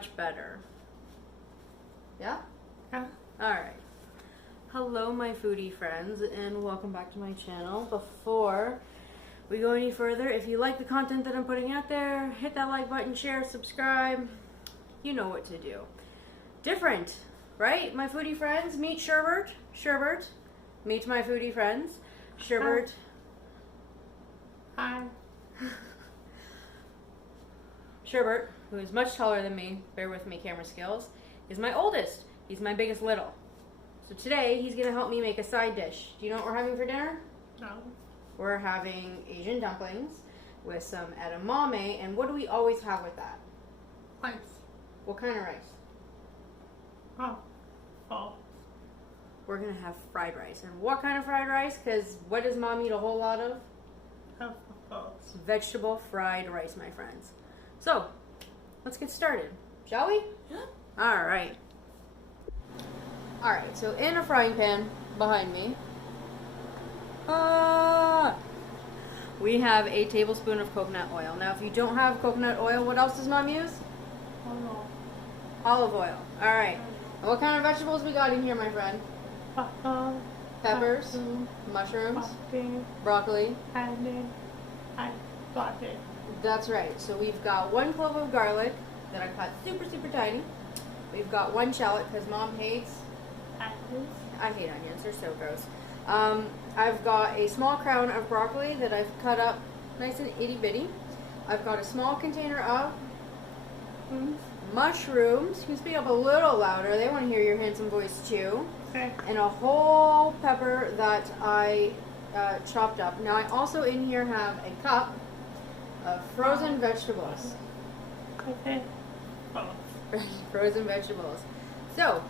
much better. Yeah? Yeah. Alright. Hello my foodie friends and welcome back to my channel. Before we go any further, if you like the content that I'm putting out there, hit that like button, share, subscribe. You know what to do. Different, right? My foodie friends, meet Sherbet. Sherbet. Meet my foodie friends. Sherbet. Hi. Sherbet, who is much taller than me, bear with me camera skills, is my oldest. He's my biggest little. So today he's gonna help me make a side dish. Do you know what we're having for dinner? No. We're having Asian dumplings with some edamame, and what do we always have with that? Rice. What kind of rice? Oh. We're gonna have fried rice. And what kind of fried rice? Because what does mom eat a whole lot of? Vegetable fried rice, my friends. So, let's get started, shall we? Yeah. Alright. Alright, so in a frying pan behind me, we have a tablespoon of coconut oil. Now, if you don't have coconut oil, what else does mom use? Oh. Olive oil. Alright. What kind of vegetables we got in here, my friend? Peppers, mushrooms, broccoli. And then I got it. That's right. So we've got 1 clove of garlic that I cut super, super tiny. We've got 1 shallot because mom hates. I hate onions. They're so gross. I've got a small crown of broccoli that I've cut up nice and itty bitty. I've got a small container of mushrooms. You can speak up a little louder. They want to hear your handsome voice too. Okay. And a whole pepper that I chopped up. Now I also in here have a cup of frozen vegetables. Okay. Frozen vegetables. So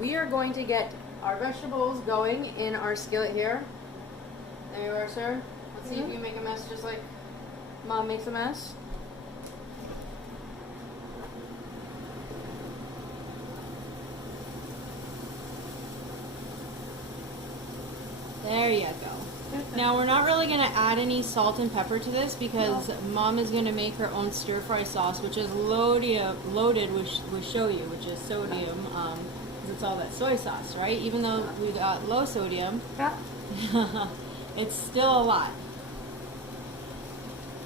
we are going to get our vegetables going in our skillet here. There you are, sir. Let's see if you make a mess just like mom makes a mess. There you go. Now we're not really going to add any salt and pepper to this because mom is going to make her own stir fry sauce, which is loaded with sodium, which is sodium, because it's all that soy sauce, right? Even though we got low sodium, it's still a lot.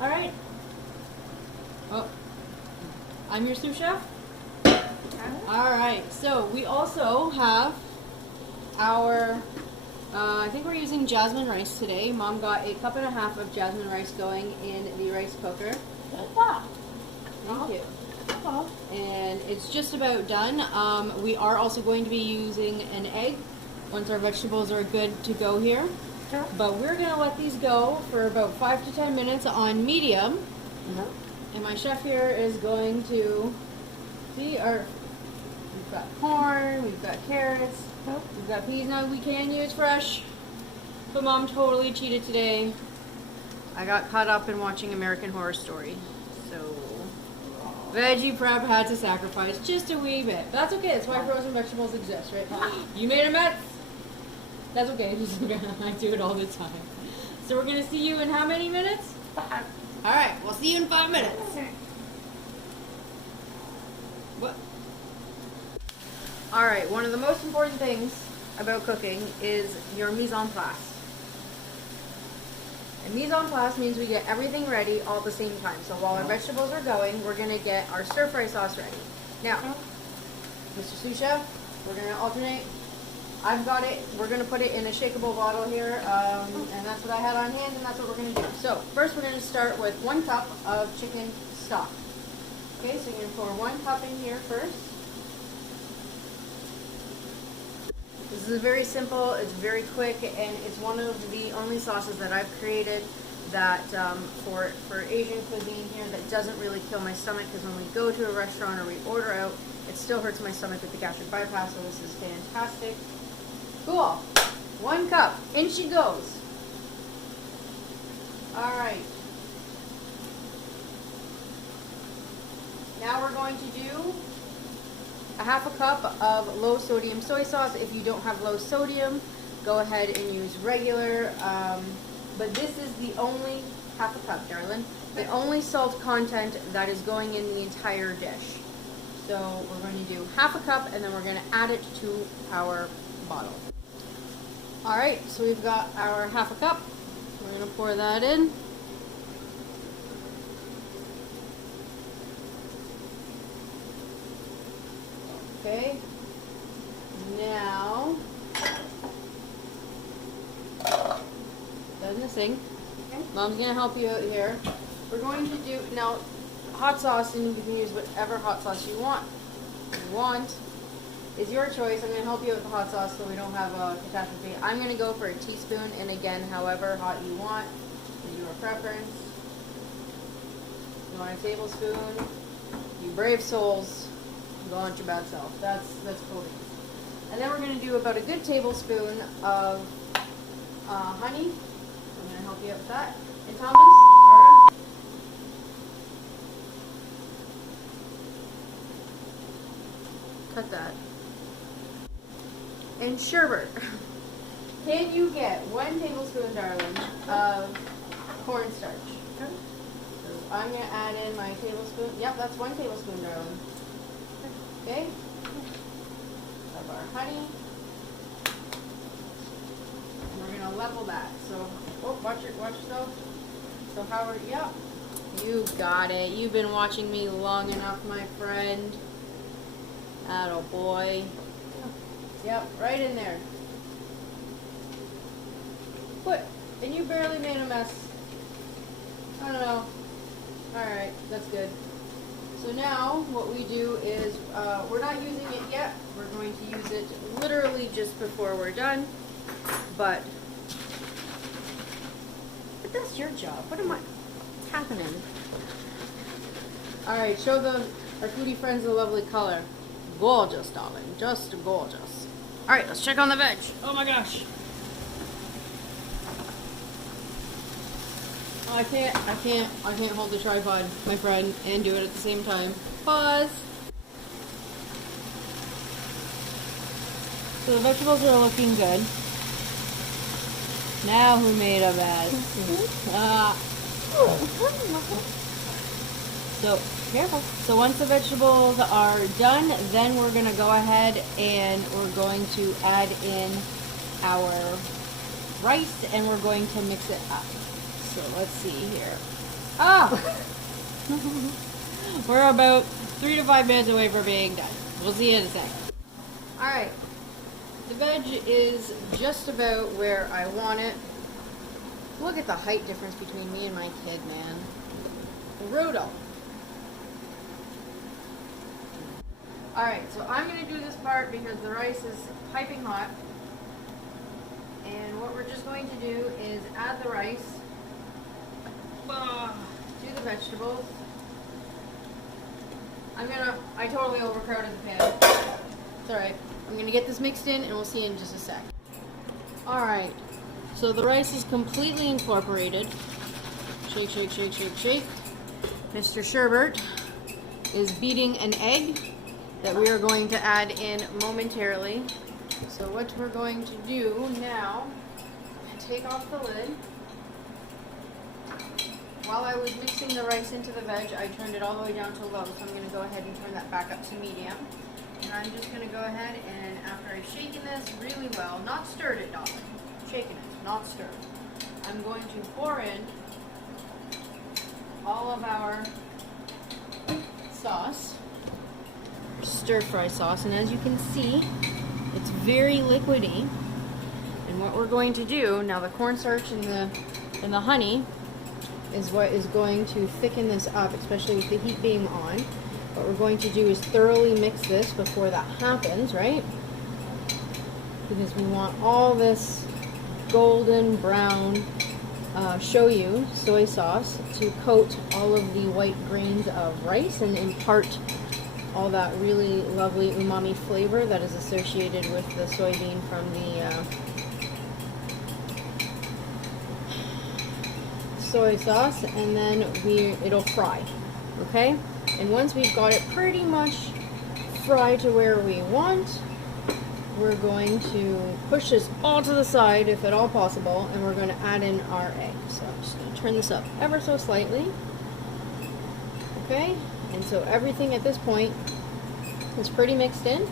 All right. Oh, I'm your sous chef. All right. So we also have our. I think we're using jasmine rice today. Mom got a 1.5 cups of jasmine rice going in the rice cooker. Thank you. And it's just about done. We are also going to be using an egg once our vegetables are good to go here. But we're going to let these go for about 5 to 10 minutes on medium. And my chef here is going to see our... We've got corn, we've got carrots. We've got peas. Now we can use fresh, but mom totally cheated today. I got caught up in watching American Horror Story, so veggie prep had to sacrifice just a wee bit. But that's okay. That's why frozen vegetables exist, right? You made a mess. That's okay. I do it all the time. So we're gonna see you in how many minutes? 5. All right. We'll see you in 5 minutes. What? Alright, one of the most important things about cooking is your mise en place. And mise en place means we get everything ready all at the same time. So while our vegetables are going, we're going to get our stir fry sauce ready. Now, Mr. Sous Chef, we're going to alternate. I've got it. We're going to put it in a shakeable bottle here, and that's what I had on hand, and that's what we're going to do. So first we're going to start with 1 cup of chicken stock. Okay, so you're going to pour 1 cup in here first. This is very simple, it's very quick, and it's one of the only sauces that I've created that for Asian cuisine here that doesn't really kill my stomach, because when we go to a restaurant or we order out, it still hurts my stomach with the gastric bypass, so this is fantastic. Cool. 1 cup. In she goes. Alright. Now we're going to do a 1/2 cup of low sodium soy sauce. If you don't have low sodium, go ahead and use regular. But this is the only 1/2 cup, darling. The only salt content that is going in the entire dish. So we're going to do half a cup and then we're going to add it to our bottle. Alright, so we've got our half a cup. We're going to pour that in. Okay. Now, that's in the sink. Okay. Mom's going to help you out here. We're going to do, now, hot sauce, and you can use whatever hot sauce you want. Is your choice. I'm going to help you with the hot sauce so we don't have a catastrophe. I'm going to go for a teaspoon, and again, however hot you want is your preference. You want a tablespoon? You brave souls, go on to your bad self. That's cool. And then we're going to do about a good tablespoon of honey. I'm going to help you out with that. And Thomas, cut that. And sherbet. Can you get 1 tablespoon, darling, of cornstarch? Okay. So I'm going to add in my tablespoon. Yep, that's 1 tablespoon, darling. Okay. Of our honey. And we're going to level that. So, oh, watch yourself. So Howard, yep. You got it. You've been watching me long enough, my friend. Atta boy. Yep, right in there. What? And you barely made a mess. I don't know. Alright, that's good. So now, what we do is, we're not using it yet. We're going to use it literally just before we're done. But that's your job. What am I? What's happening? Alright, show them, our foodie friends, the lovely color. Gorgeous, darling. Just gorgeous. Alright, let's check on the veg. Oh my gosh. Oh, I can't hold the tripod, my friend, and do it at the same time. Pause. So the vegetables are looking good. Now who made a mess? So, careful. So once the vegetables are done, then we're going to go ahead and we're going to add in our rice and we're going to mix it up. So let's see here. We're about 3 to 5 minutes away from being done. We'll see you in a second. Alright. The veg is just about where I want it. Look at the height difference between me and my kid, man. Brutal. Alright, so I'm going to do this part because the rice is piping hot. And what we're just going to do is add the rice to the vegetables. I totally overcrowded the pan. It's alright. I'm going to get this mixed in and we'll see in just a sec. Alright, so the rice is completely incorporated. Shake, shake, shake, shake, shake. Mr. Sherbet is beating an egg that we are going to add in momentarily. So what we're going to do now, take off the lid. While I was mixing the rice into the veg, I turned it all the way down to low, so I'm going to go ahead and turn that back up to medium. And I'm just going to go ahead and, after I've shaken this really well, not stirred it, darling, shaken it, not stirred, I'm going to pour in all of our sauce, stir fry sauce, and as you can see, it's very liquidy. And what we're going to do now, the cornstarch and the honey is what is going to thicken this up, especially with the heat being on. What we're going to do is thoroughly mix this before that happens, right? Because we want all this golden brown shoyu soy sauce to coat all of the white grains of rice and impart all that really lovely umami flavor that is associated with the soybean from the soy sauce, and then it'll fry, okay? And once we've got it pretty much fried to where we want, we're going to push this all to the side, if at all possible, and we're going to add in our egg. So I'm just going to turn this up ever so slightly, okay? And so everything at this point is pretty mixed in.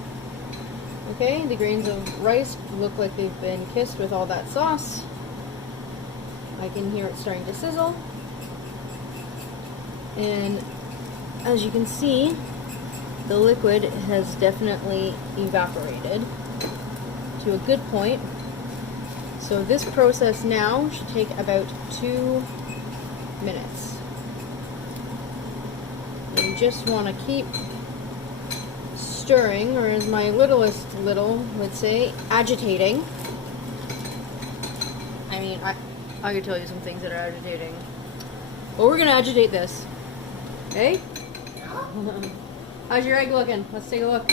Okay, the grains of rice look like they've been kissed with all that sauce. I can hear it starting to sizzle. And as you can see, the liquid has definitely evaporated to a good point. So this process now should take about 2 minutes. You just want to keep stirring, or as my littlest little would say, agitating. I mean, I could tell you some things that are agitating. But we're gonna agitate this. Okay? How's your egg looking? Let's take a look.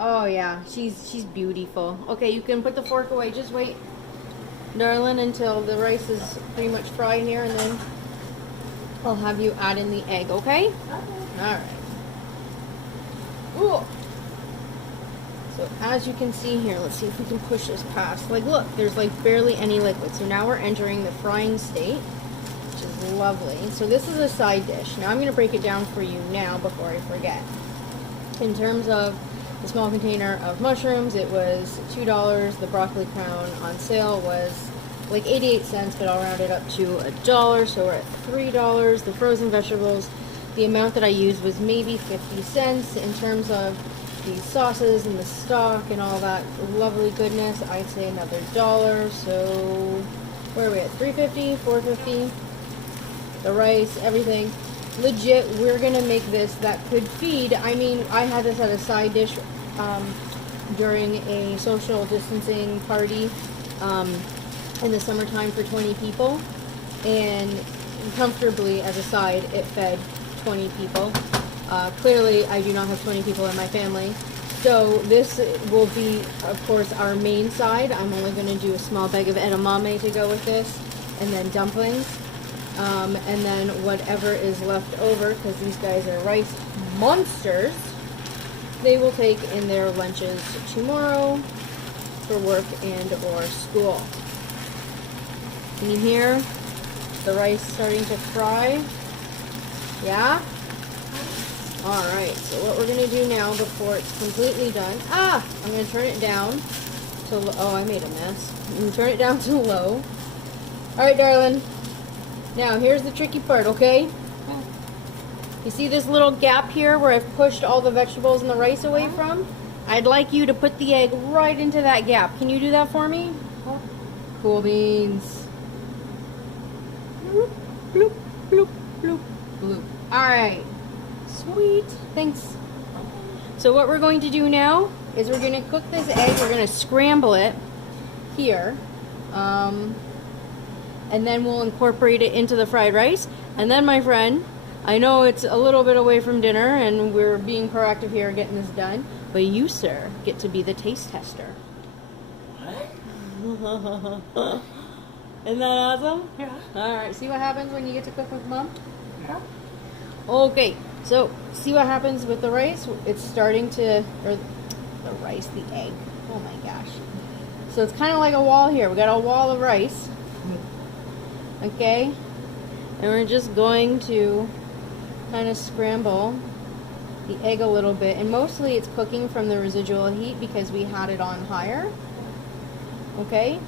Oh yeah, she's beautiful. Okay, you can put the fork away. Just wait, darling, until the rice is pretty much fried here, and then I'll have you add in the egg, okay? Alright. Ooh. So as you can see here, let's see if we can push this past. Like, look, there's like barely any liquid. So now we're entering the frying state, which is lovely. So this is a side dish. Now I'm going to break it down for you now before I forget. In terms of the small container of mushrooms, it was $2. The broccoli crown on sale was like 88 cents, but I'll round it up to $1, so we're at $3. The frozen vegetables, the amount that I used was maybe 50 cents. In terms of the sauces and the stock and all that lovely goodness, I'd say another $1. So where are we at? $3.50, $4.50. The rice, everything. Legit, we're gonna make this that could feed. I mean, I had this at a side dish during a social distancing party in the summertime for 20 people, and comfortably as a side it fed 20 people. Clearly I do not have 20 people in my family, so this will be of course our main side. I'm only going to do a small bag of edamame to go with this, and then dumplings, and then whatever is left over, because these guys are rice monsters, they will take in their lunches tomorrow for work and or school. Can you hear the rice starting to fry? Yeah? Alright, so what we're going to do now before it's completely done, I'm going to turn it down to, oh, I made a mess. I'm going to turn it down to low. Alright, darling. Now, here's the tricky part, okay? You see this little gap here where I've pushed all the vegetables and the rice away from? I'd like you to put the egg right into that gap. Can you do that for me? Cool beans. Bloop, bloop, bloop, bloop, bloop. Alright. Sweet. Thanks. So what we're going to do now is we're going to cook this egg. We're going to scramble it here. And then we'll incorporate it into the fried rice. And then, my friend, I know it's a little bit away from dinner and we're being proactive here getting this done, but you, sir, get to be the taste tester. What? Isn't that awesome? Yeah. Alright, see what happens when you get to cook with Mom? Yeah. Okay, so see what happens with the rice? It's starting to, or the rice, the egg. Oh my gosh. So it's kind of like a wall here. We got a wall of rice. Okay? And we're just going to kind of scramble the egg a little bit. And mostly it's cooking from the residual heat because we had it on higher. Okay?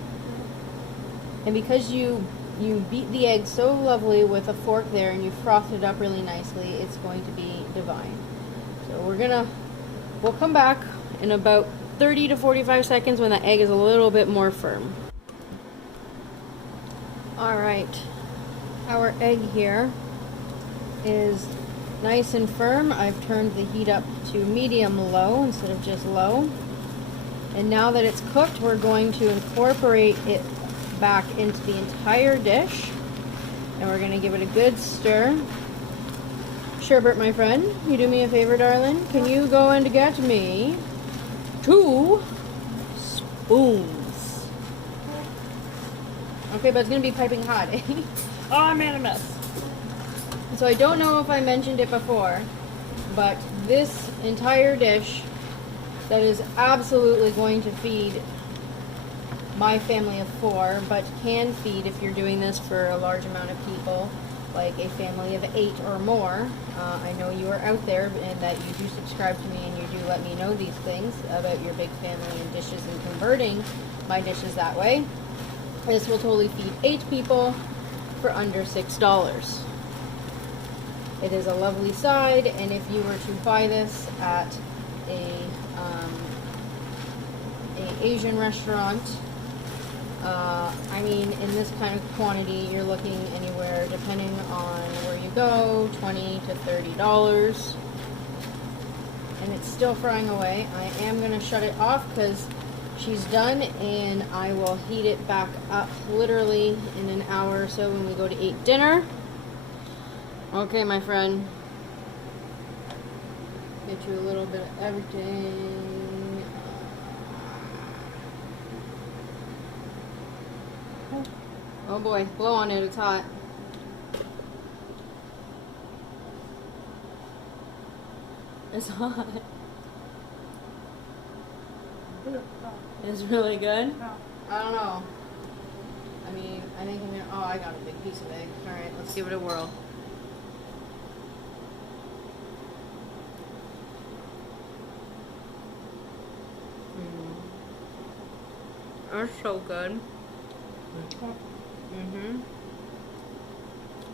And because you beat the egg so lovely with a fork there and you frothed it up really nicely, it's going to be divine. So we'll come back in about 30 to 45 seconds when the egg is a little bit more firm. Alright, our egg here is nice and firm. I've turned the heat up to medium-low instead of just low. And now that it's cooked, we're going to incorporate it back into the entire dish. And we're going to give it a good stir. Sherbet, my friend, you do me a favor, darling? Can you go and get me 2 spoons? Okay, but it's going to be piping hot, eh? Oh, I made a mess. So I don't know if I mentioned it before, but this entire dish that is absolutely going to feed my family of 4, but can feed if you're doing this for a large amount of people, like a family of 8 or more. I know you are out there and that you do subscribe to me and you do let me know these things about your big family and dishes and converting my dishes that way. This will totally feed 8 people for under $6. It is a lovely side, and if you were to buy this at a Asian restaurant, I mean, in this kind of quantity, you're looking anywhere, depending on where you go, $20 to $30. And it's still frying away. I am going to shut it off because she's done, and I will heat it back up literally in an hour or so when we go to eat dinner. Okay, my friend. Get you a little bit of everything. Oh boy, blow on it, it's hot. It's hot. It's really good? No. I don't know. I mean, I think I'm gonna, oh, I got a big piece of egg. Alright, let's give it a whirl. That's so good.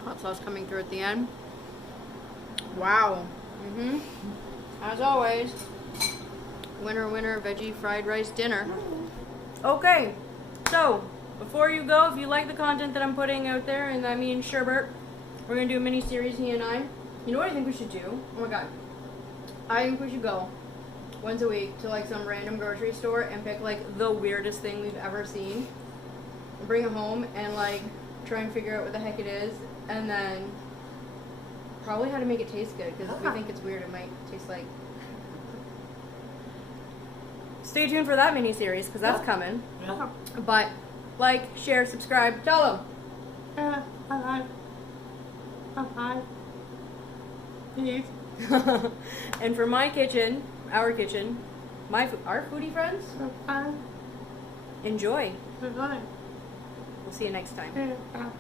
Hot sauce coming through at the end. Wow. As always, winner, winner, veggie fried rice dinner. Okay, so before you go, if you like the content that I'm putting out there, and I mean Sherbet, we're gonna do a mini series, he and I. You know what I think we should do? Oh my god. I think we should go once a week to like some random grocery store and pick like the weirdest thing we've ever seen, bring it home and like try and figure out what the heck it is, and then probably how to make it taste good, because if we think it's weird, it might taste like. Stay tuned for that mini series because that's coming. Yeah. But like, share, subscribe, tell them. Hi. Eat. And for my kitchen, our kitchen, our foodie friends, enjoy. Goodbye. We'll see you next time. Yeah.